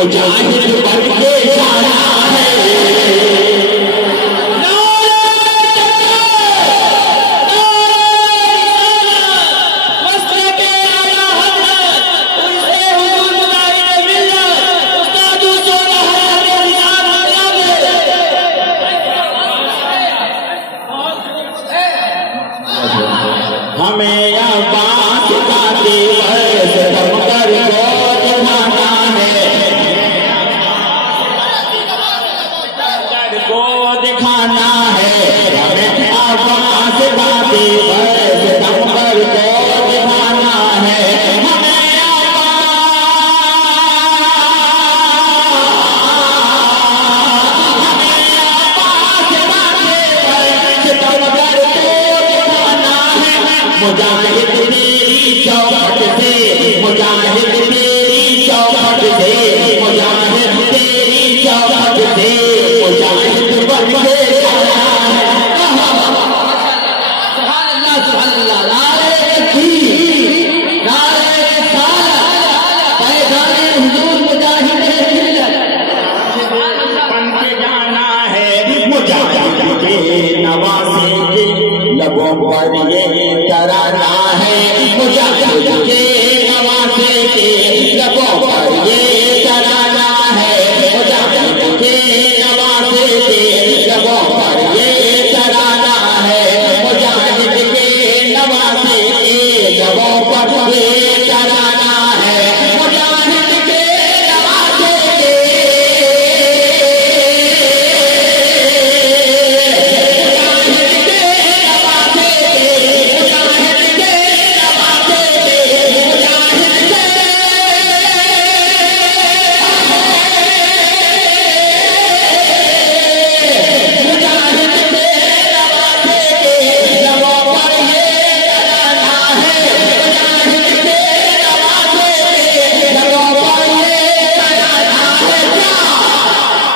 मुजाहिद बन के जाना है। हमें अब्बास का दिवस हम कर को दिखाना है, हमें अब्बास का दिवस हम कर को दिखाना है, हमें मुजाहिद मेरी चौखट से, मुजाहिद मेरी चौखट से, मुजाहिद तेरी चौखट से, मुजाहिद बन के जाना है। सुभान अल्लाह, सुभान अल्लाह। नारे तकबीर, नारे रिसालत, पैगामे हुजूर मुजाहिद बन के जाना है। मुजाहिद के नवासे के लबों पर ये तराना है, मुजाहिद के नवासे के लबों पर ये तराना है, मुजाहिद के नवासे के लबों पर ये तराना है, मुजाहिद के नवासे के लबों पर ये तराना है, मुजाहिद के नवासे के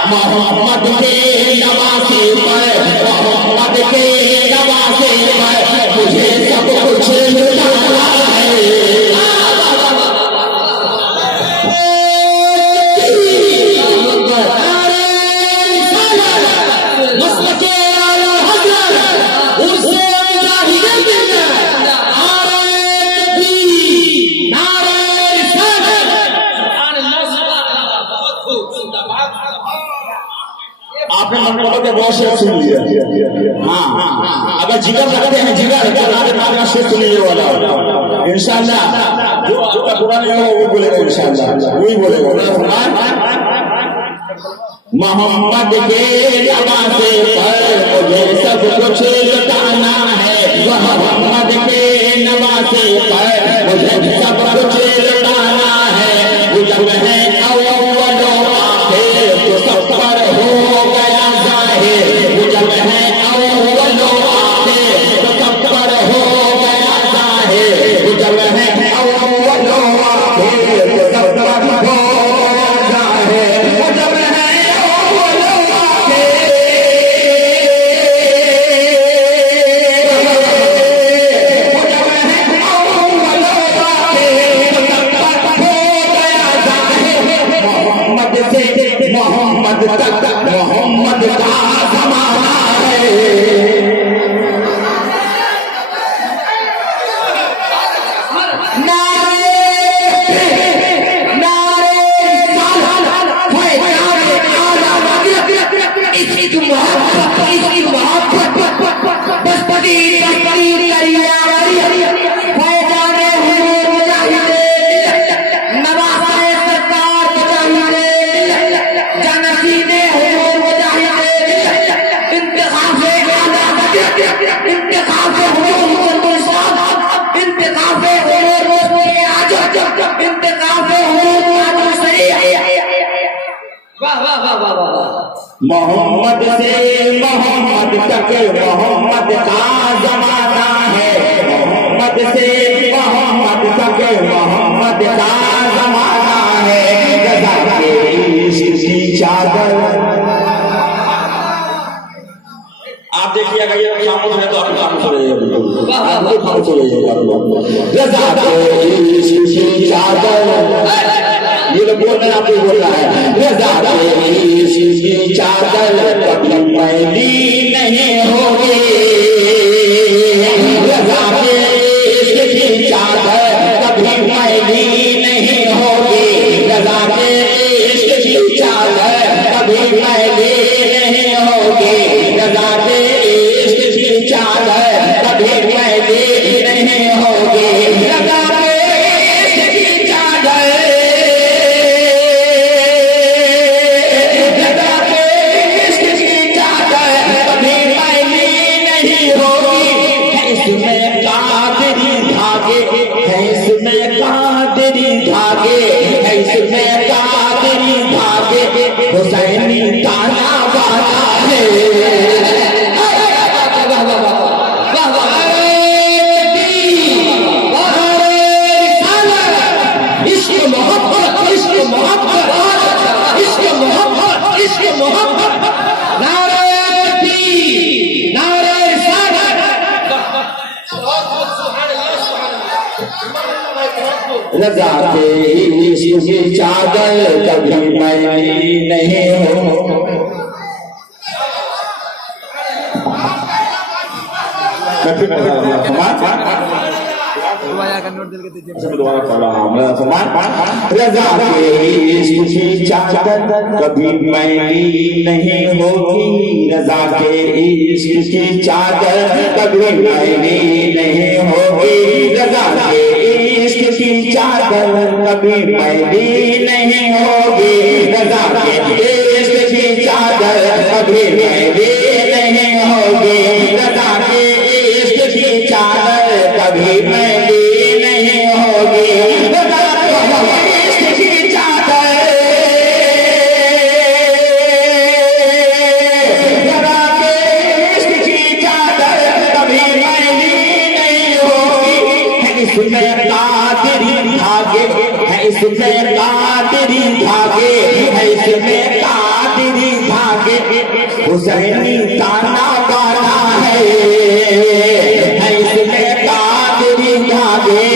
मोहम्मद के नवासे पर, मोहम्मद के नवासे पर मुझे सब कुछ मिलना है। आपने मंडलों के बहुत से सुन लिया। हाँ, अगर जिगर रखते हैं, जिगर नारे से सुनिए वाला इंशाअल्लाह, जो बुरा नहीं हो वो बोलेगा इंशाअल्लाह, वही बोलेगा। मोहम्मद के नवासे पर मुझे सब कुछ लुटाना है, मोहम्मद के नवासे पर मुझे सब कुछ लुटाना है। जब है अव्वलो आखिर तो सब पर हो गया जाहिर, जब है अव्वलो आखिर तो सब पर हो गया जाहिर, जब है अव्वलो आखिर तो सब पर हो गया जाहिर, जब है अव्वलो आखिर मोहम्मद तक मोहम्मद का ज़माना है। मोहम्मद से मोहम्मद तक मोहम्मद का ज़माना है, मोहम्मद से मोहम्मद तक मोहम्मद का ज़माना है। रज़ा के इश्क की चादर आप देखिएगा, ये खामोश है तो आप खामोश हो जाइएगा, खामोश हो जाइएगा। रज़ा के इश्क की चादर ये लोग बोल रहे हैं, आप बोल रहा है रज़ा के इश्क की चादर कभी मैली नहीं होगी, रज़ा के इश्क की चादर कभी मैली नहीं होगी, रज़ा के इश्क की चादर कभी मैली नहीं होगी, रज़ा के इश्क की चादर कभी मैली नहीं होगी, रज़ा हुसैनी ताना बाना है। इश्क मोहब्बत, इश्क मोहब्बत, इश्क मोहब्बत, इश्क मोहब्बत, नारे तकबीर, नारे रिसालत। रज़ा के इश्क की चादर कभी मैली नहीं हो। रज़ा के इश्क की चादर कभी मैली नहीं होगी, रज़ा के इश्क की चादर कभी मैली नहीं होगी, रज़ा के इश्क की चादर कभी मैली नहीं होगी, रज़ा के इश्क की चादर कभी मैली नहीं होगी, रज़ा के इश्क की चादर कभी मैली नहीं होगी, रज़ा के इश्क की चादर, रज़ा के इश्क की चादर कभी मैली नहीं होगी। इसमें कादरी धागे है, इसमें कादरी धागे है, इसमें कादरी धागे, हुसैनी ताना बाना है, इसमें कादरी धागे।